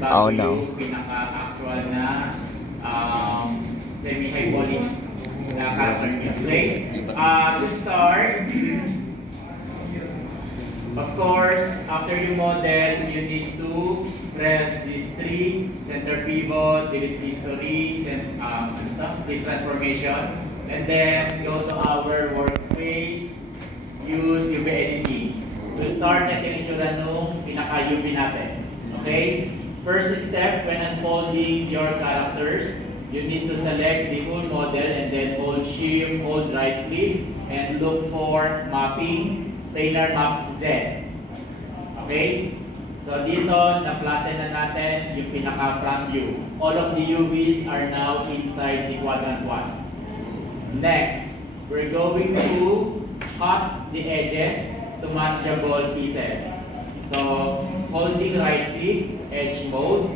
bago Oh, no. yung pinaka-actual na semi-hypolic na character niya. Okay? To start, of course, after you model, you need to press these three: center pivot, delete history, this transformation, and then go to our workspace, use UV editing. To start, natin yung itsura nung pinaka-UV natin. Okay? First step, when unfolding your characters, you need to select the whole model and then hold Shift, hold right click, and look for mapping, planar map Z. Okay? So dito, na-flatten na natin yung pinaka-front view. All of the UVs are now inside the quadrant 1. Next, we're going to cut the edges to manageable pieces. So, holding right click, edge mode,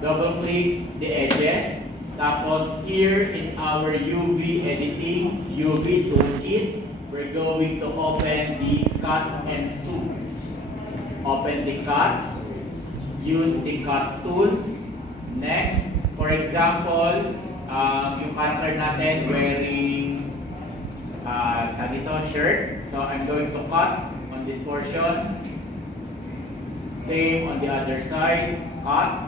double click the edges, tapos here in our UV editing, UV toolkit, we're going to open the cut and zoom. Open the cut, use the cut tool. Next, for example, yung character natin wearing shirt. So I'm going to cut on this portion. Same on the other side, cut.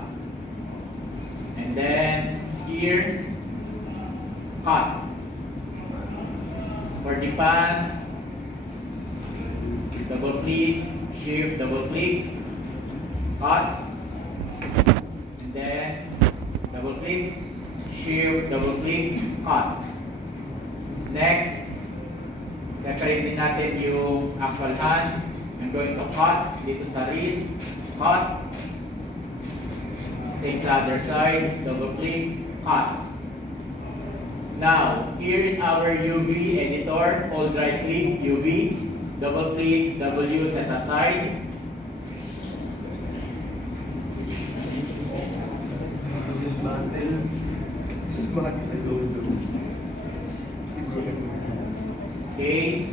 And then here, cut. For the pants, double click, Shift, double click, cut. And then double click, Shift, double click, cut. Next, separate din natin yung actual hand. I'm going to cut dito sa wrist, cut. Same sa other side, double click, cut. Now, here in our UV editor, hold right click, UV, double click, W, set aside. Okay.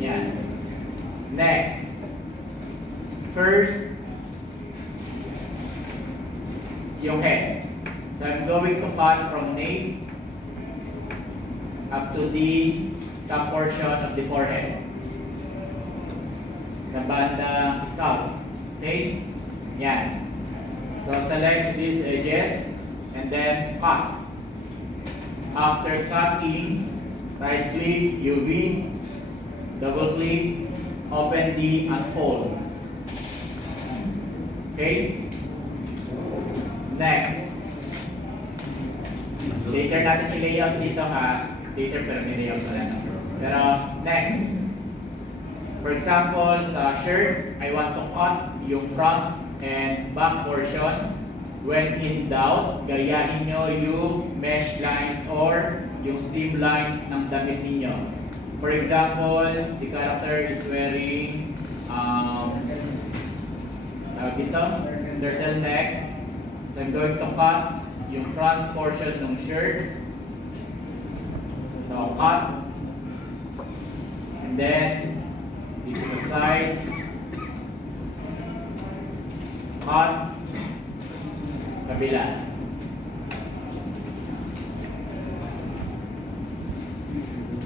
Yan. Next. First, yung head. So I'm going to cut from nape up to the top portion of the forehead. Sa bandang scalp. Okay? Yan. So select these edges and then cut. After cutting, right click, UV, double click, open the unfold. Okay? Next. Later natin i-layout dito ha. Later pero ni-layout na lang. Pero next. For example, sa shirt, I want to cut yung front and back portion. When in doubt, gayahin nyo yung mesh lines or yung seam lines ng damit ninyo. For example, the character is wearing turtleneck. So I'm going to cut yung front portion ng shirt. So cut. And then, dito sa side, cut. Kabila.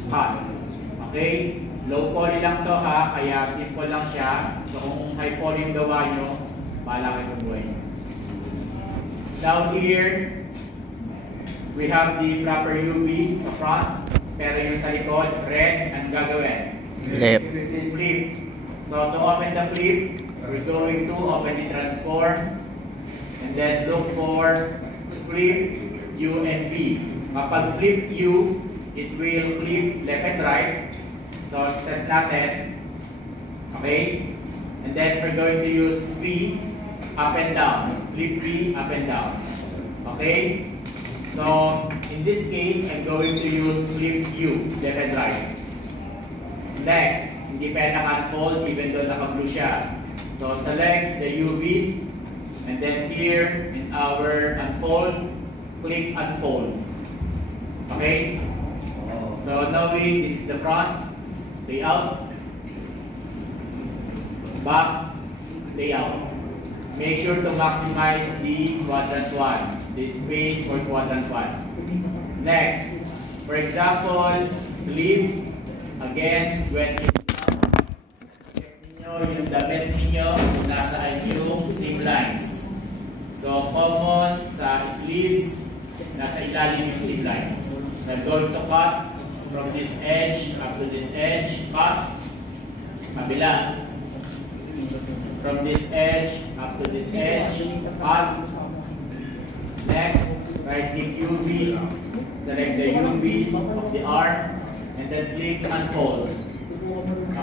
Cut. Okay? Low poly lang to ha, kaya simple lang siya. So kung high poly yung gawa nyo, bahala kayo sa buhay nyo. Down here, we have the proper UV sa front, pero yung sa likod, red, ang gagawin? Flip. Flip. So to open the flip, we're going to open the transform. And then look for flip U and V. Kapag flip U, it will flip left and right. So test natin. Okay? And then we're going to use V up and down. Flip V up and down. Okay? So in this case, I'm going to use flip U left and right. Next, hindi pa naka-unfold even though naka-blue siya. So select the UVs. And then here in our unfold, click unfold. Okay? So knowing this is the front, layout, back, layout. Make sure to maximize the quadrant 1, the space for quadrant 1. Next, for example, sleeves. Again, when check ninyo yung damit ninyo, nasaan yung seam lines. So, common sa sleeves, nasa ilalim yung seam lines. So, I'm going to cut from this edge up to this edge, cut. Kabila. From this edge up to this edge, cut. Next, right-click UV, select the UVs of the arm, and then click unfold.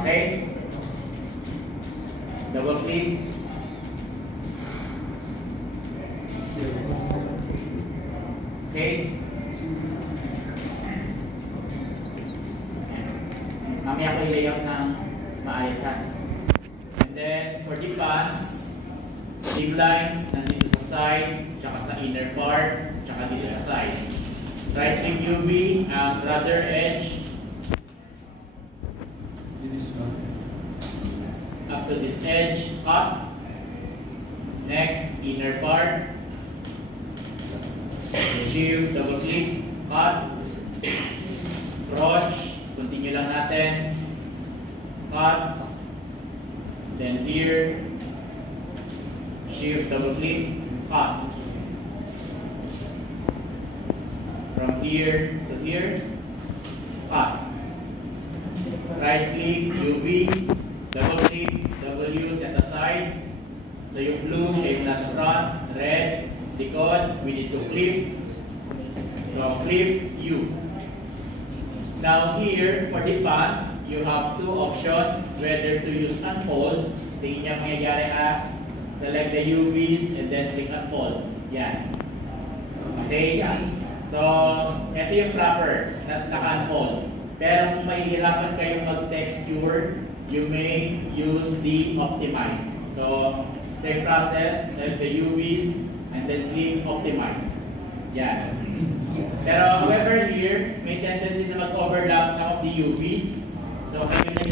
Okay? Double click. Okay? Mamaya ko i-layout ng maayos ha. And then, for the pants, seam lines nandito sa side, tsaka sa inner part, tsaka dito sa side. Right-click UV, ang rudder edge, up to this edge, cut. Next, inner part. Shift, double click, cut. Crotch, continue lang natin. Cut. Then here, shift, double click, cut. From here to here, cut. Right click, UV, double click, W, set aside. So yung blue, siya yung nasa front, red, likod, we need to flip. So flip U. Now here, for the pants, you have two options, whether to use unfold. Tingin niya mangyayari select the UVs and then click unfold. Yan. Okay, yan. So, ito yung proper, naka-unfold. Pero kung mahihirapan kayong mag-texture, you may use the optimize. So, same process, select the UVs and then click optimize. Yan. Pero however here, may tendency na mag-overlap some of the UVs. So, kayo na